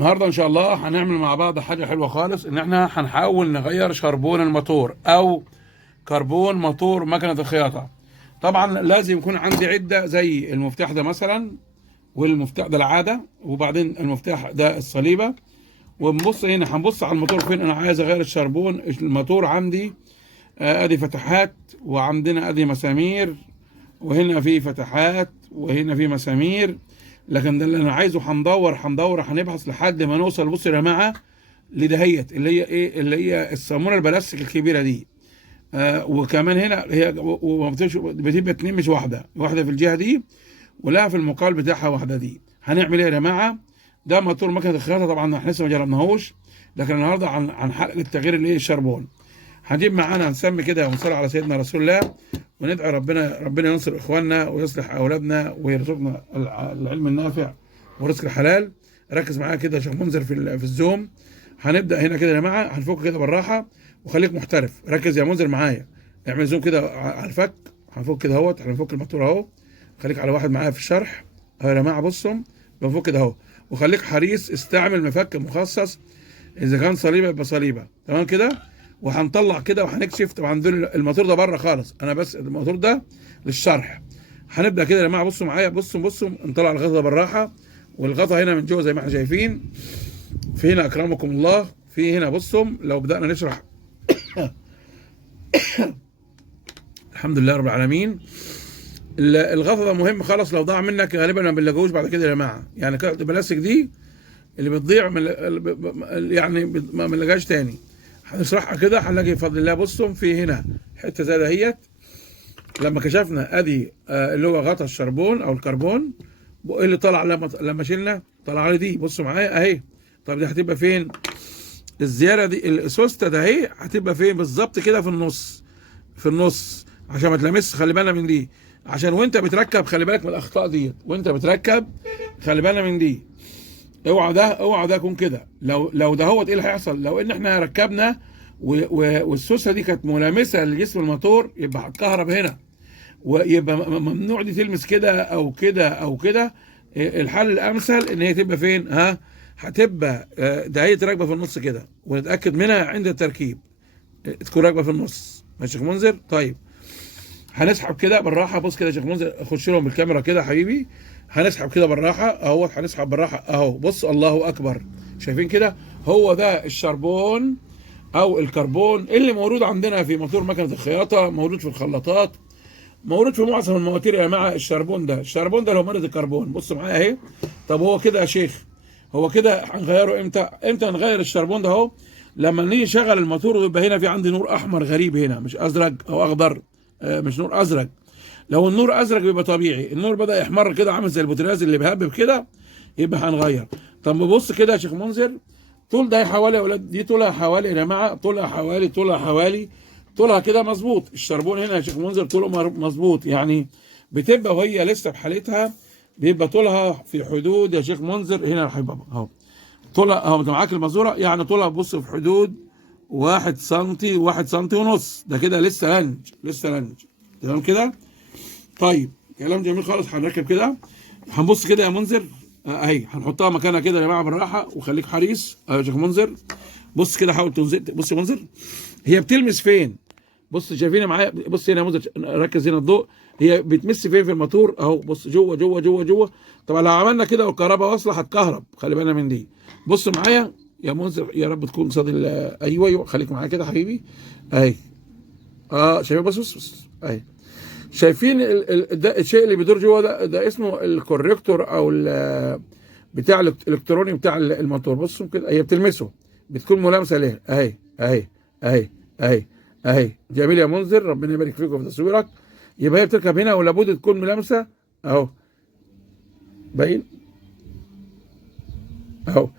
النهارده ان شاء الله هنعمل مع بعض حاجه حلوه خالص، ان احنا هنحاول نغير شربون الموتور او كربون موتور مكنه الخياطه. طبعا لازم يكون عندي عده زي المفتاح ده مثلا، والمفتاح ده العاده، وبعدين المفتاح ده الصليبه. ونبص هنا، هنبص على الموتور فين انا عايز اغير الشربون. الموتور عندي ادي فتحات، وعندنا ادي مسامير، وهنا في فتحات، وهنا في مسامير. لكن ده اللي انا عايزه، هندور هنبحث لحد ما نوصل. بص يا جماعه، لدهيت اللي هي ايه، اللي هي الصاموله البلاستيك الكبيره دي. وكمان هنا هي بتبقى اتنين مش واحده، واحده في الجهه دي ولها في المقابل بتاعها واحده دي. هنعمل ايه يا جماعه؟ ده موتور مكنه الخياطه، طبعا احنا لسه ما جربناهوش، لكن النهارده عن حلقه تغيير الايه، الشربون. هنجيب معانا، نسمي كده ونصلي على سيدنا رسول الله، وندعي ربنا ينصر اخواننا ويصلح اولادنا ويرزقنا العلم النافع ورزق الحلال. ركز معايا كده يا شيخ منذر في الزوم. هنبدا هنا كده يا جماعه، هنفك كده بالراحه وخليك محترف. ركز يا منذر معايا، اعمل زوم كده على الفك. هنفك كده اهوت، هنفك الماتور اهو. خليك على واحد معايا في الشرح اهو يا جماعه. بصوا بنفك كده اهو، وخليك حريص استعمل مفك مخصص. اذا كان صليبه يبقى صليبه، تمام كده. وهنطلع كده وهنكشف. طبعا دول الموتور ده بره خالص، انا بس الموتور ده للشرح. هنبدا كده يا جماعه، بصوا معايا، بصوا نطلع الغطا بالراحه. والغطا هنا من جوه زي ما احنا شايفين. في هنا اكرمكم الله، في هنا بصوا لو بدانا نشرح. الحمد لله رب العالمين. الغطا ده مهم خالص، لو ضاع منك غالبا ما بنلاقوش بعد كده يا جماعه. يعني كارت البلاستيك دي اللي بتضيع يعني ما بنلاقيهاش تاني. هنشرحها كده هنلاقي بفضل الله. بصوا في هنا حته زي دهيت، لما كشفنا ادي اللي هو غطا الشربون او الكربون. اللي طلع لما شلنا طلع لي دي، بصوا معايا اهي. طب دي هتبقى فين؟ الزياده دي السوسته ده اهي هتبقى فين بالظبط؟ كده في النص، في النص، عشان ما تلمس. خلي بالنا من دي، عشان وانت بتركب خلي بالك من الاخطاء ديت. وانت بتركب خلي بالنا من دي. اوعى ده يكون كده. لو ده هو ايه اللي هيحصل؟ لو ان احنا ركبنا والسوسه دي كانت ملامسه لجسم الموتور، يبقى هتكهرب هنا، ويبقى ممنوع دي تلمس كده او كده او كده. الحل الامثل ان هي تبقى فين؟ هتبقى دهية راكبه في النص كده، ونتاكد منها عند التركيب تكون راكبه في النص. ماشي يا شيخ منذر؟ طيب هنسحب كده بالراحه. بص كده يا شيخ منذر، خش لهم بالكاميرا كده حبيبي. هنسحب كده بالراحه اهو، هنسحب بالراحه اهو. بص الله اكبر، شايفين كده؟ هو ده الشربون او الكربون اللي موجود عندنا في موتور مكنه الخياطه، موجود في الخلاطات، موجود في معظم المواتير يا جماعه. الشربون ده اللي هو ماده الكربون. بصوا معايا اهي. طب هو كده يا شيخ، هو كده هنغيره امتى نغير الشربون ده اهو؟ لما نيجي نشغل الموتور ويبقى هنا في عندي نور احمر غريب هنا، مش ازرق او اخضر، مش نور ازرق. لو النور ازرق بيبقى طبيعي، النور بدا يحمر كده عامل زي البوتاجاز اللي بيهبب كده، يبقى هنغير. طب بص كده يا شيخ منذر، طول ده حوالي يا اولاد، دي طولها حوالي يا جماعه، طولها كده مظبوط. الشربون هنا يا شيخ منذر طوله مظبوط، يعني بتبقى وهي لسه بحالتها بيبقى طولها في حدود يا شيخ منذر. هنا يا حبيبي اهو طولها اهو، انت معاك المزوره، يعني طولها بص في حدود 1 سنتي، 1 سنتي ونص. ده كده لسه لنج، تمام كده. طيب كلام جميل خالص. هنركب كده، هنبص كده يا منذر اهي، هنحطها مكانها كده يا جماعه بالراحه، وخليك حريص اهو يا شيخ منذر. بص كده، حاول تنزل. بص يا منذر، هي بتلمس فين؟ بص شايفين معايا؟ بص هنا يا منذر، ركز هنا الضوء. هي بتمس فين في الموتور اهو؟ بص جوه جوه جوه جوه. طبعا لو عملنا كده والكهرباء واصله هتكهرب، خلي بالنا من دي. بص معايا يا منذر، يا رب تكون صاد ايوه خليك معايا كده حبيبي اهي. شايفين؟ بص اهي. شايفين ده الشيء اللي بيدور جوه ده اسمه الكوريكتور او بتاع الالكتروني بتاع الموتور. بصوا كده، هي بتلمسه، بتكون ملامسه ليه اهي اهي اهي. جميل يا منذر، ربنا يبارك فيك وفي تصويرك. يبقى هي بتركب هنا، ولابد تكون ملامسه اهو. باين اهو.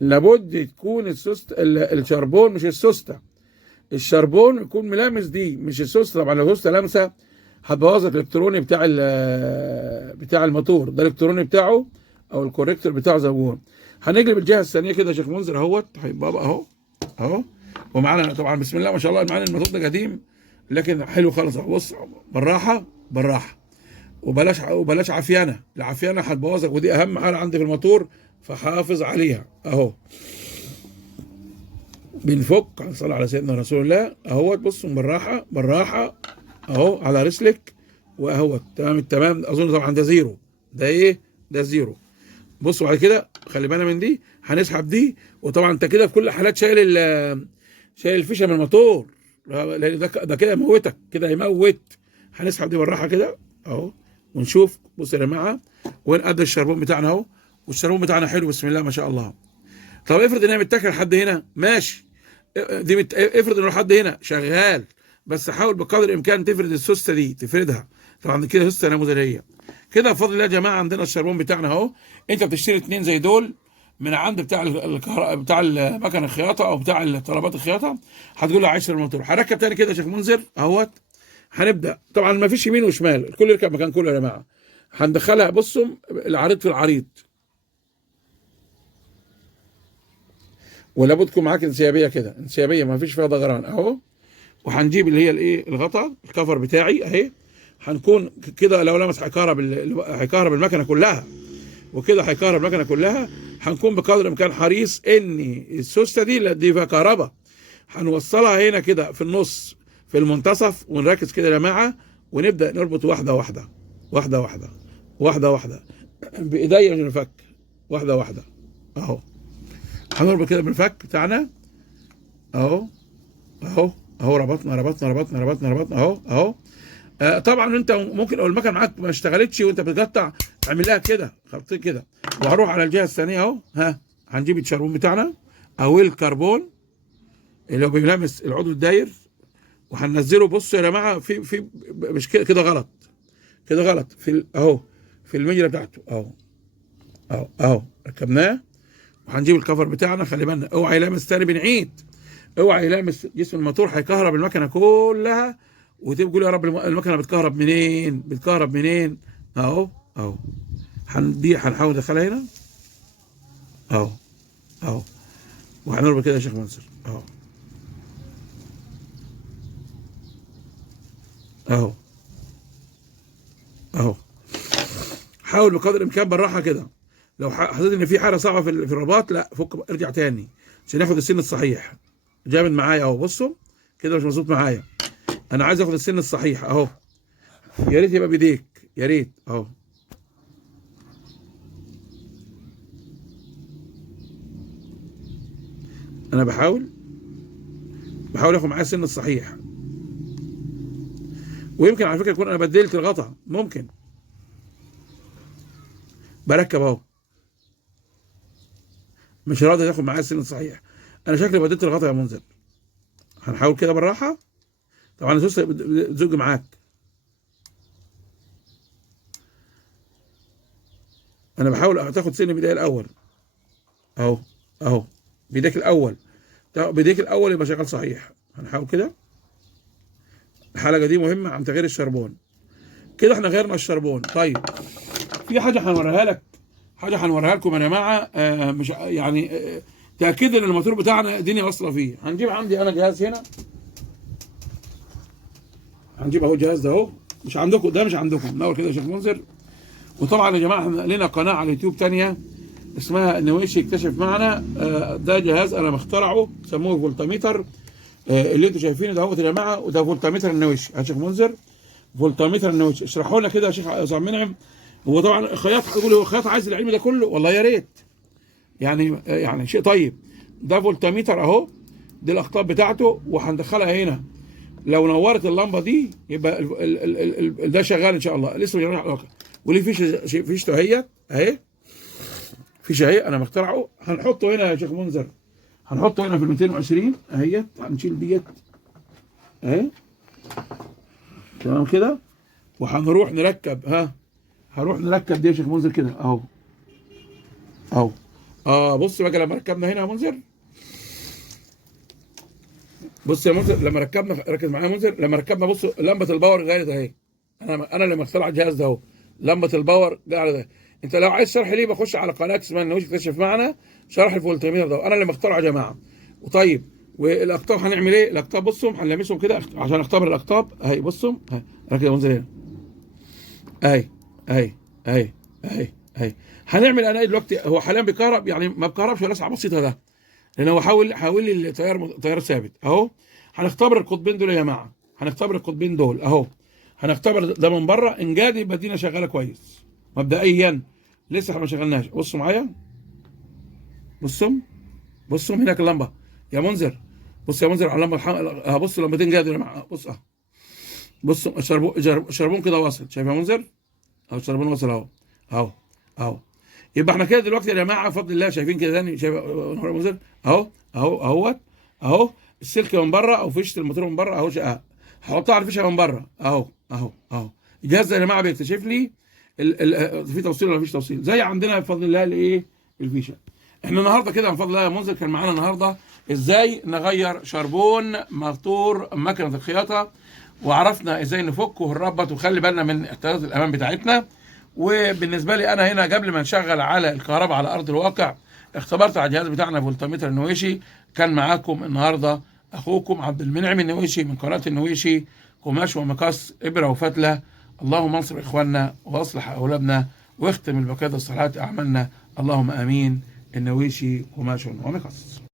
لابد تكون الشربون مش السوسته. الشربون يكون ملامس دي مش السوسته. طبعا لو سوسته لامسه هتبوظ الالكتروني بتاع الموتور ده، الالكتروني بتاعه او الكوريكتور بتاعه زي ما هو. هنقلب الجهه الثانيه كده يا شيخ منذر اهوت حبيب بابا اهو. ومعانا طبعا بسم الله ما شاء الله، معانا الموتور ده قديم لكن حلو خالص اهو. بص بالراحه، وبلاش عافيانه. العافيانه هتبوظك، ودي اهم حاجه عندي في الموتور، فحافظ عليها اهو. بنفك، صلى على سيدنا رسول الله اهوت. بصوا بالراحه بالراحه اهو على رسلك واهوت. تمام التمام. اظن طبعا ده زيرو، ده ايه؟ ده زيرو. بصوا بعد كده خلي بالنا من دي، هنسحب دي. وطبعا انت كده في كل الحالات شايل الفيشه من الموتور، لان ده كده يموتك، كده هيموت. هنسحب دي بالراحه كده اهو ونشوف. بص يا جماعه، وين قد الشربون بتاعنا اهو، والشربون بتاعنا حلو بسم الله ما شاء الله. طب افرض ان هي متاكل لحد هنا ماشي، افرض انه لحد هنا شغال، بس حاول بقدر الامكان تفرد السوسته دي، تفردها. طبعا كده سوسته نموذجيه كده بفضل الله يا جماعه. عندنا الشربون بتاعنا اهو. انت بتشتري 2 زي دول من عند بتاع بتاع مكن الخياطه او بتاع طلبات الخياطه، هتقول له عايز شربون الموتور. هركب تاني كده يا شيخ منذر اهوت. هنبدا طبعا ما فيش يمين وشمال، الكل يركب مكان كله يا جماعه. هندخلها بصوا العريض في العريض، ولابد تكون معاك انسيابيه كده، انسيابيه ما فيش فيها ضغران اهو. وهنجيب اللي هي الايه الغطا الكفر بتاعي اهي. هنكون كده لو لمس هيكهرب المكنه كلها، وكده هيكهرب المكنه كلها. هنكون بقدر الامكان حريص ان السوسته دي فيها كهرباء، هنوصلها هنا كده في النص في المنتصف، ونركز كده يا جماعه، ونبدا نربط واحده واحده واحده واحده واحده واحده بايديا مش بالفك، واحده واحده اهو. هنربط كده بالفك بتاعنا اهو اهو اهو. ربطنا اهو اهو. طبعا انت ممكن لو المكنه معاك ما اشتغلتش وانت بتقطع اعمل لها كده خطين كده. وهروح على الجهه الثانيه اهو. هنجيب الشربون بتاعنا او الكربون اللي هو بيلامس العضو الداير، وهننزله. بصوا يا جماعه في مش كده غلط، كده غلط في اهو في المجرى بتاعته اهو اهو اهو. ركبناه وهنجيب الكفر بتاعنا. خلي بالنا اوعى يلامس تاني، بنعيد اوعى يلامس جسم الموتور، هيكهرب المكنه كلها. وتقول يا رب المكنه بتكهرب منين؟ بتكهرب منين؟ اهو اهو. دي هنحاول ندخلها هنا اهو اهو. وهنربط كده يا شيخ منصور اهو اهو اهو. حاول بقدر الامكان بالراحه كده. لو حسيت ان في حاجه صعبه في الرباط، لا فك، ارجع تاني عشان ياخد السن الصحيح. جامد معايا اهو. بصوا كده مش مظبوط معايا، انا عايز اخد السن الصحيح اهو. يا ريت يبقى بايديك، يا ريت اهو. انا بحاول اخد معايا السن الصحيح. ويمكن على فكره يكون انا بدلت الغطا، ممكن. بركب اهو، مش راضي تاخد معايا السن الصحيح. انا شكلي بدلت الغطا يا منذر. هنحاول كده بالراحه. طبعا السوسته بتزج معاك. انا بحاول تاخد سن بايديا الاول اهو اهو. بايديك الاول، بايديك الاول يبقى شغال صحيح. هنحاول كده. الحلقه دي مهمه عن تغيير الشربون. كده احنا غيرنا الشربون. طيب في حاجه هنوريها لك، حاجه هنوريها لكم يا جماعه. مش يعني تاكد ان الموتور بتاعنا الدنيا واصله فيه. هنجيب عندي انا جهاز هنا، هنجيب اهو الجهاز ده اهو. مش عندكم ده، مش عندكم نور كده يا شيخ منذر. وطبعا يا جماعه احنا لنا قناه على اليوتيوب ثانيه اسمها النويشي اكتشف معنا. ده جهاز انا مخترعه، سموه فولتميتر. اللي انتم شايفينه ده اهوت يا جماعه، وده فولتميتر النويشي يا شيخ منذر. فولتميتر النويشي اشرحوا لنا كده يا شيخ عبد المنعم. هو طبعا خياط، هتقول هو خياط عايز العلم ده كله؟ والله يا ريت، يعني شيء طيب. ده فولتميتر اهو، دي الاقطاب بتاعته، وهندخلها هنا. لو نورت اللمبه دي يبقى ده شغال ان شاء الله. لسه وليه فيش اهي، فيش اهي انا مخترعه. هنحطه هنا يا شيخ منذر، هنحطه هنا في ال 220 اهيت. هنشيل ديت اهي تمام كده. وهنروح نركب هنروح نركب دي يا شيخ منذر كده اهو اهو. بص بقى لما ركبنا هنا يا منذر، بص يا منذر لما ركبنا، ركز معايا يا منذر. لما ركبنا بص لمبه الباور غيرت اهي. انا اللي مخترع الجهاز ده اهو. لمبه الباور قاعده ده. انت لو عايز شرح ليه بخش على قناه اسمها النويشي اكتشف معنا، شرح الفولتميتر ده انا اللي مخترعه يا جماعه. وطيب والاقطاب هنعمل ايه؟ الاقطاب بصوا هنلمسهم كده عشان اختبر الاقطاب اهي. بصوا ركز يا منذر هنا اهي اهي اهي اهي اهي. هنعمل انا دلوقتي، هو حاليا بيكهرب يعني ما بكهربش ولا لسعه بسيطه ده، لان هو حاول لي التيار ثابت اهو. هنختبر القطبين دول يا جماعه، هنختبر القطبين دول اهو، هنختبر ده من بره، ان جاد يبقى الدنيا شغاله كويس مبدئيا. لسه احنا ما شغلناش، بصوا معايا، بصوا هناك اللمبه يا منذر، بص يا منذر على اللمبه بص اللمبتين جادوا يا جماعه، بص بصوا الشربون كده واصل، شايف يا منذر اهو الشربون واصل اهو اهو اهو. يبقى احنا كده دلوقتي يا جماعه بفضل الله، شايفين كده تاني، شايف نور المنذر اهو السلك من بره او فيشه الموتور من بره اهو، هحطها على الفيشه من بره اهو. الجهاز ده يا جماعه بيكتشف لي في توصيل ولا مفيش توصيل، زي عندنا بفضل الله الايه الفيشه. احنا النهارده كده بفضل الله يا منذر كان معانا النهارده ازاي نغير شربون موتور مكنه الخياطه، وعرفنا ازاي نفكه ونربط ونخلي بالنا من احتياطات الامان بتاعتنا. وبالنسبه لي انا هنا قبل ما نشغل على الكهرباء على ارض الواقع، اختبرت على الجهاز بتاعنا فولتمتر النويشي. كان معاكم النهارده اخوكم عبد المنعم النويشي من قناه النويشي، قماش ومقص ابره وفتله. اللهم انصر اخواننا واصلح اولادنا واختم البقيه الصالحات اعمالنا، اللهم امين. النويشي قماش ومقص.